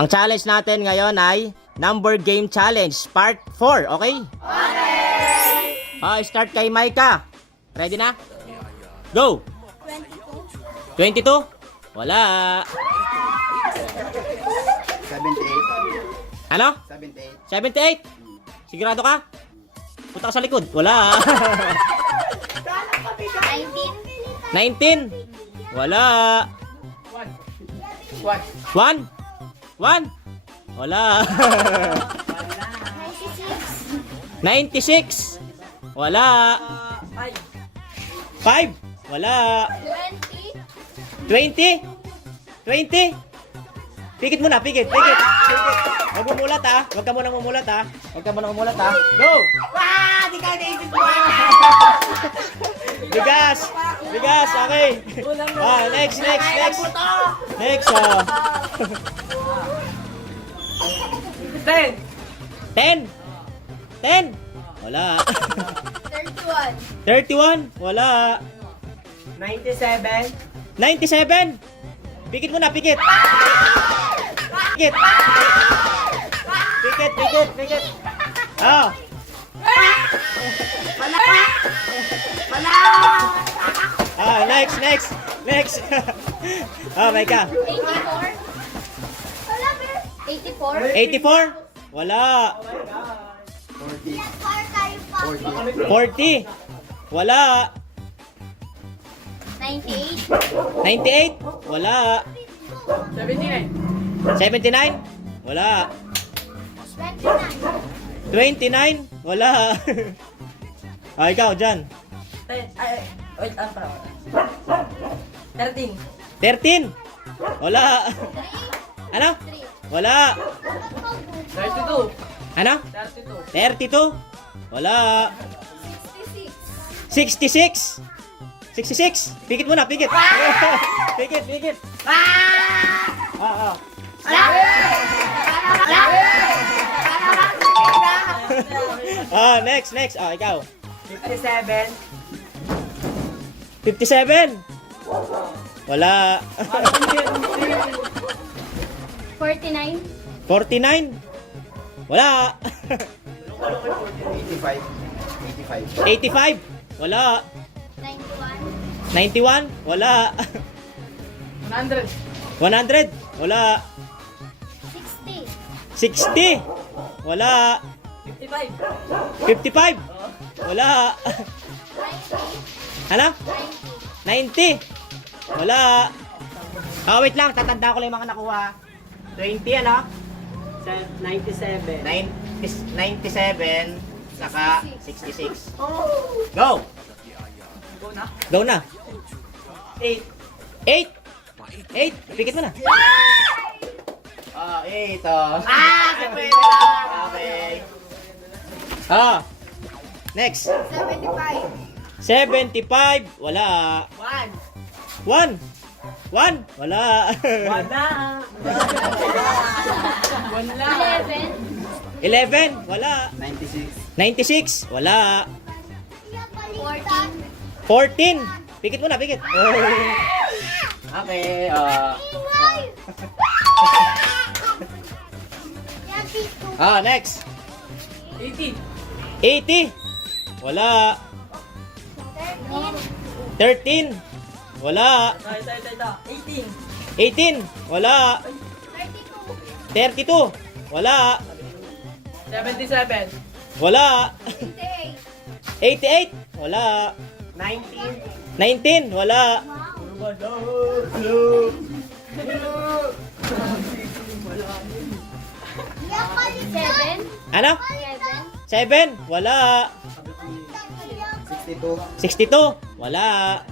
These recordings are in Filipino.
Ang challenge natin ngayon ay number game challenge part 4, okay? Okay! Start kay Micah. Ready na? Go! 22? Wala. 78. Ano? 78. 78? Sigurado ka? Punta ka sa likod. Wala. 19? Wala. 1? Wala. 96? Wala. 5? Wala. 20? Pikit muna, pikit. Huwag mumulat ha. Huwag ka muna mumulat ha. Go! Di ka naisip ko! Bigas, okay. Next. Next, 10? Wala. 31? Wala. 97. 97? Pikit muna, pikit. Pikit. Ah. Next. Micah. 84? Wala. 40? Wala. 98? Wala. 79? Wala. 29? Wala. Ikaw, dyan. 13. 13? Wala. Ano? Wala. 32. Ano? 32? Wala. 66? Pikit muna, pikit. Pikit. Next. Ikaw. 57. 57? Wala. 49? 49? Wala. 85. 85? Wala. 91? 91? Wala. 100. 100? Wala. 60? 60? Wala. 55? Wala. Ano? 90? Wala. Wait lang, tatanda ko lang yung mga nakuha. 20, ano? 97. 97, saka 66. Go! Go na. 8. 8? Pikit mo na. 8, Pwede lang. Okay. Next. 75? 75, wala. 1? Wala. 11, wala. 96. 96, wala. 14? 14, pikit mo na, pikit. Okay, next. 80. 80, wala. 13, wala. 18. 18, wala. 32, wala. 77. Wala. 88? 88, wala. 19. 19, wala. Seven? Ano? 7, wala. 62, wala.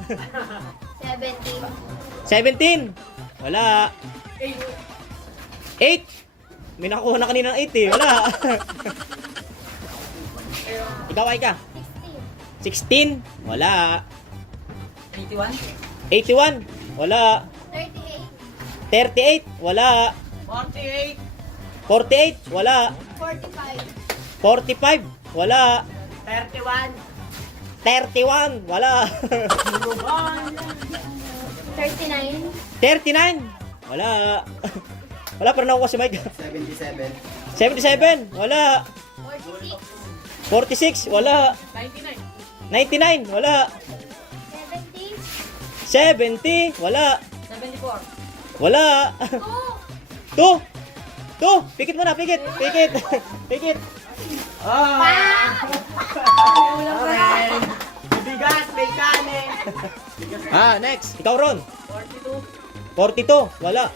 17? 17, wala. 8, may nakuha na kanina ng 8 eh, wala. Ikaw ay ka. 16, wala. 81. 81, wala. 38? 38, wala. 48. 48, wala. 45? 45, wala. 31. 31, wala. 39? 39, wala. Wala, pero nakuha si Mike. 77. 77, wala. 46. 46, wala. 99. 99, wala. 70. 70, wala. 74. Wala. 2. 2. Pikit mo na, pikit. Pikit. Pikit. Okay. Bigas, may kanin. Next. Ikaw, Ron. 42. 42, wala.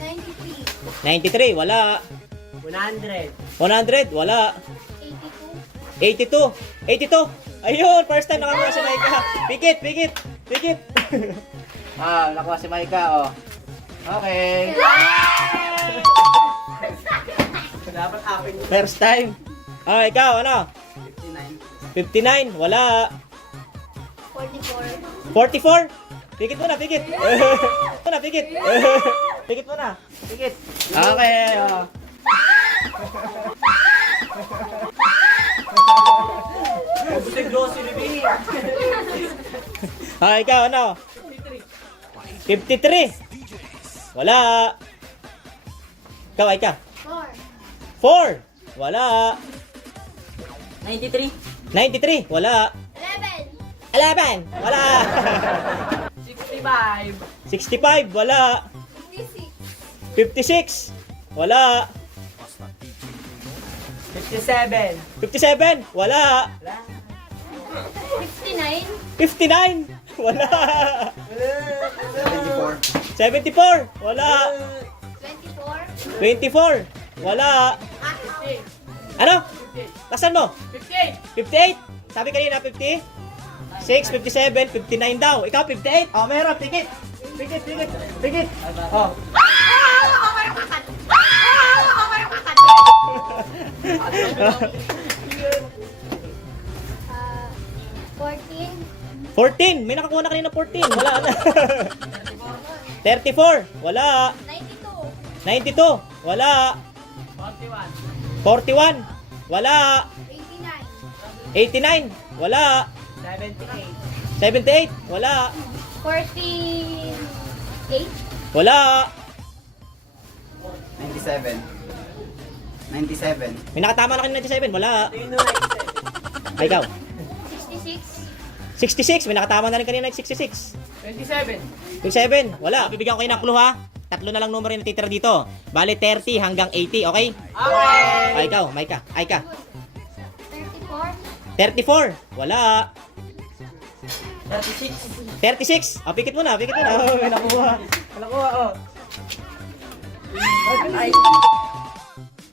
93. 93, wala. 100. 100, wala. 82. 82. 82. Ayun, first time nakakuha si Maika. Pikit, pikit, pikit. Nakuha si Maika, oh. Okay. Dapat akin. First time. Ikaw, ano? 59. 59, wala. 44. 44. Pikit mo na, pikit. Pikit mo na, pikit. Pikit mo na, pikit. Okay, oh. Gusto grocery bin. Ikaw, ano? 53. Wala. Ikaw, Aika. 4. 4. Wala. 93. 93. Wala. 11. 11. Wala. 65. 65. Wala. 56. 56. Wala. 57. 57. Wala. 59. 59. Wala. 74. 74. Wala. 24. 24. Wala. Ano? Tasan mo? 58. 58. Sabi kanina 50. 6, 57, 59 daw. Ikaw 58. Oh, meron. Pikit. Pikit, pikit, pikit. Oh. 14. 14. May nakakuha na kanina 14. Wala na. 34. Wala. 92. 92. Wala. 41. 41. Wala. 89. 89. Wala. 78. 78. Wala. 48. Wala. 97. 97. May nakatama na kanina 97. Wala. Sino na isa? Ikaw. 66. 66. May nakatama na rin kanina 66. 27. 27. Wala. Bibigyan ko kayo ng clue ha. Tatlo na lang numero yung natitira dito. Bale 30 hanggang 80. Okay? Okay. Ikaw. Maika. Aika. 34. 34. Wala. 36. 36. Pikit mo na. Pikit mo na. Oh, may nakuha. May nakuha, oh. Ay.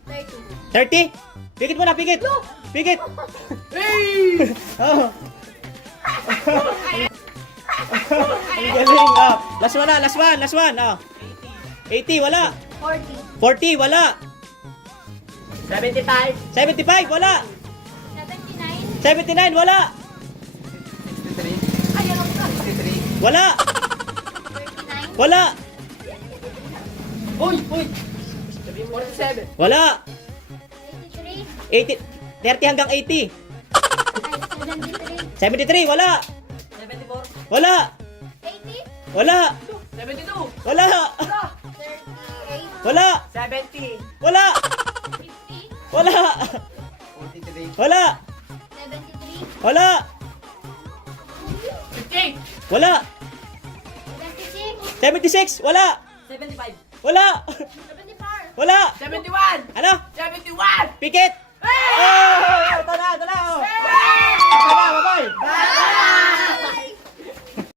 32. 30. Pikit mo na. Pikit. Pikit. Hey! Oh. Ang galing. Oh. Last one na. Last one. Last one. Oh. 80. Wala. 40. 40. Wala. 75. 75. Wala. 79. 79. Wala. 63. 63. Wala. 39. Wala. Uy! Uy! 47. Wala. 83. 80. 30 hanggang 80. 73. 73. Wala. 74. Wala. 80. Wala. 72. Wala. 38. Wala. 70. Wala. 50. Wala. 43. Wala. 73. Wala. 58. Wala. 76. 76. Wala. 75. Wala. 74. Wala. 71. Ano? 71. Pikit.